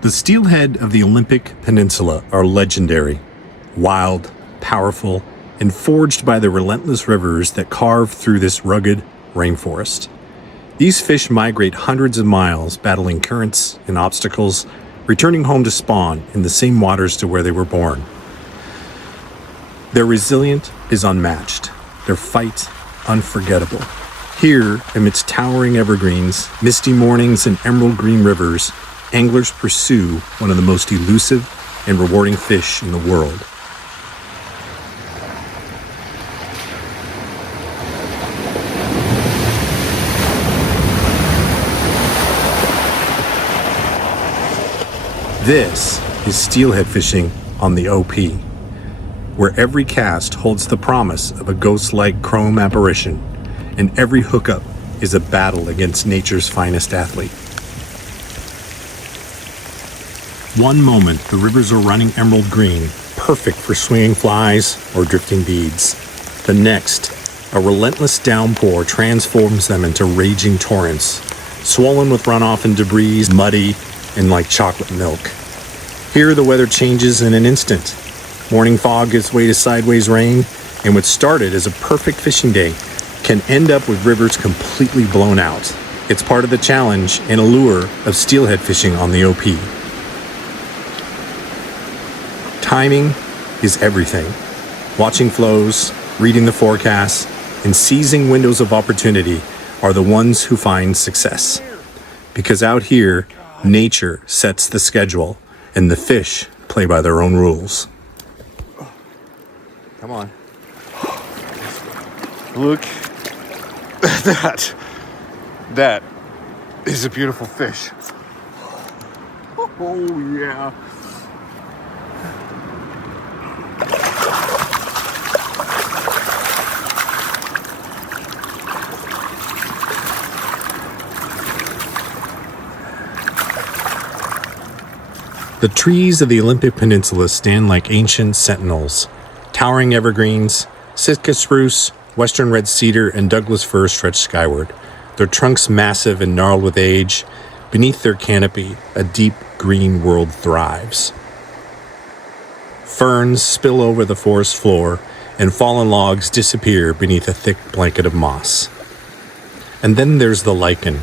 The steelhead of the Olympic Peninsula are legendary, wild, powerful, and forged by the relentless rivers that carve through this rugged rainforest. These fish migrate hundreds of miles, battling currents and obstacles, returning home to spawn in the same waters to where they were born. Their resilience is unmatched, their fight unforgettable. Here, amidst towering evergreens, misty mornings, and emerald green rivers, anglers pursue one of the most elusive and rewarding fish in the world. This is steelhead fishing on the OP, where every cast holds the promise of a ghost-like chrome apparition, and every hookup is a battle against nature's finest athlete. One moment, the rivers are running emerald green, perfect for swinging flies or drifting beads. The next, a relentless downpour transforms them into raging torrents, swollen with runoff and debris, muddy and like chocolate milk. Here, the weather changes in an instant. Morning fog gives way to sideways rain, and what started as a perfect fishing day can end up with rivers completely blown out. It's part of the challenge and allure of steelhead fishing on the OP. Timing is everything. Watching flows, reading the forecasts, and seizing windows of opportunity are the ones who find success. Because out here, nature sets the schedule, and the fish play by their own rules. Come on. Look at that. That is a beautiful fish. Oh, yeah. The trees of the Olympic Peninsula stand like ancient sentinels. Towering evergreens, Sitka spruce, western red cedar, and Douglas fir stretch skyward, their trunks massive and gnarled with age. Beneath their canopy, a deep green world thrives. Ferns spill over the forest floor, and fallen logs disappear beneath a thick blanket of moss. And then there's the lichen,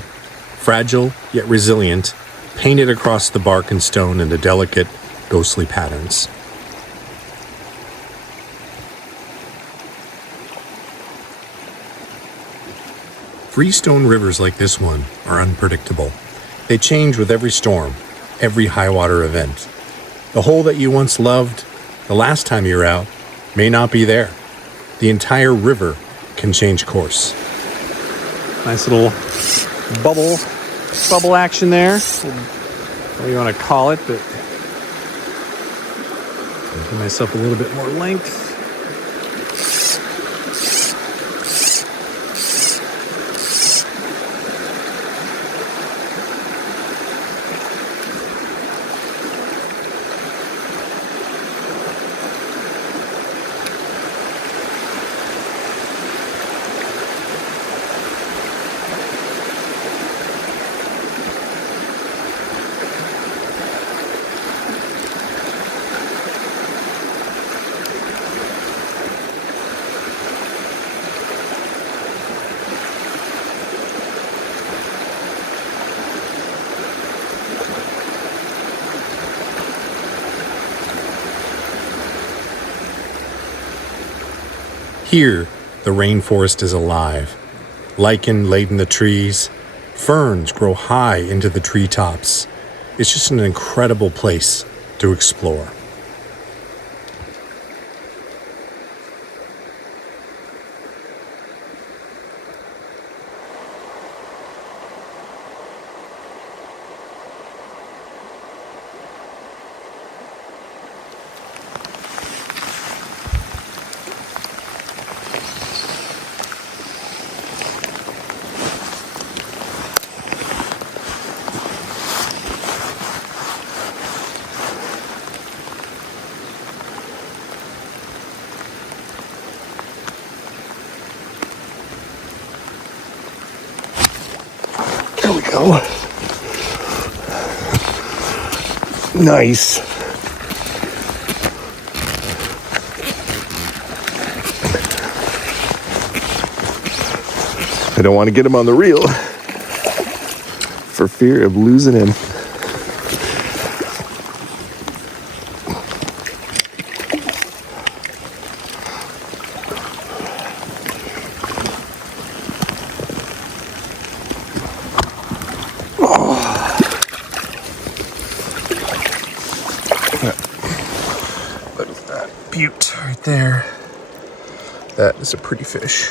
fragile yet resilient, painted across the bark and stone into delicate, ghostly patterns. Freestone rivers like this one are unpredictable. They change with every storm, every high water event. The hole that you once loved the last time you were out may not be there. The entire river can change course. Nice little bubble action there. What do you want to call it, but give myself a little bit more length. Here, the rainforest is alive. Lichen laden the trees, ferns grow high into the treetops. It's just an incredible place to explore. There we go. Nice. I don't want to get him on the reel for fear of losing him. What is that? Butte right there. That is a pretty fish.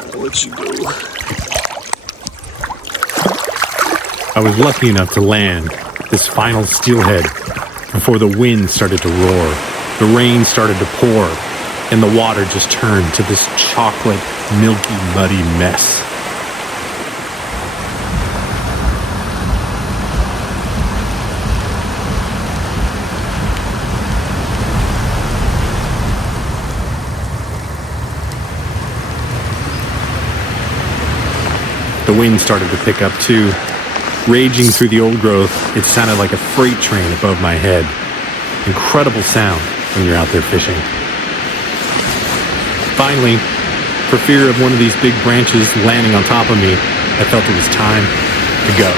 I'll let you go. I was lucky enough to land this final steelhead before the wind started to roar, the rain started to pour, and the water just turned to this chocolate, milky, muddy mess. The wind started to pick up too. Raging through the old growth, it sounded like a freight train above my head. Incredible sound when you're out there fishing. Finally, for fear of one of these big branches landing on top of me, I felt it was time to go.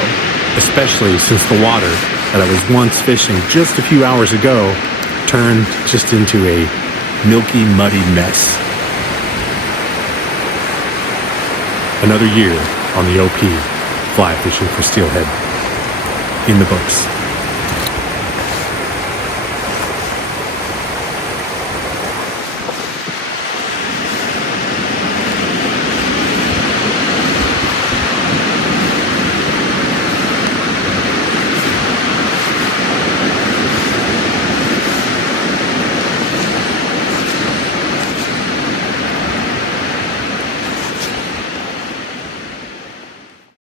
Especially since the water that I was once fishing just a few hours ago turned just into a milky, muddy mess. Another year on the OP, fly fishing for steelhead. In the books.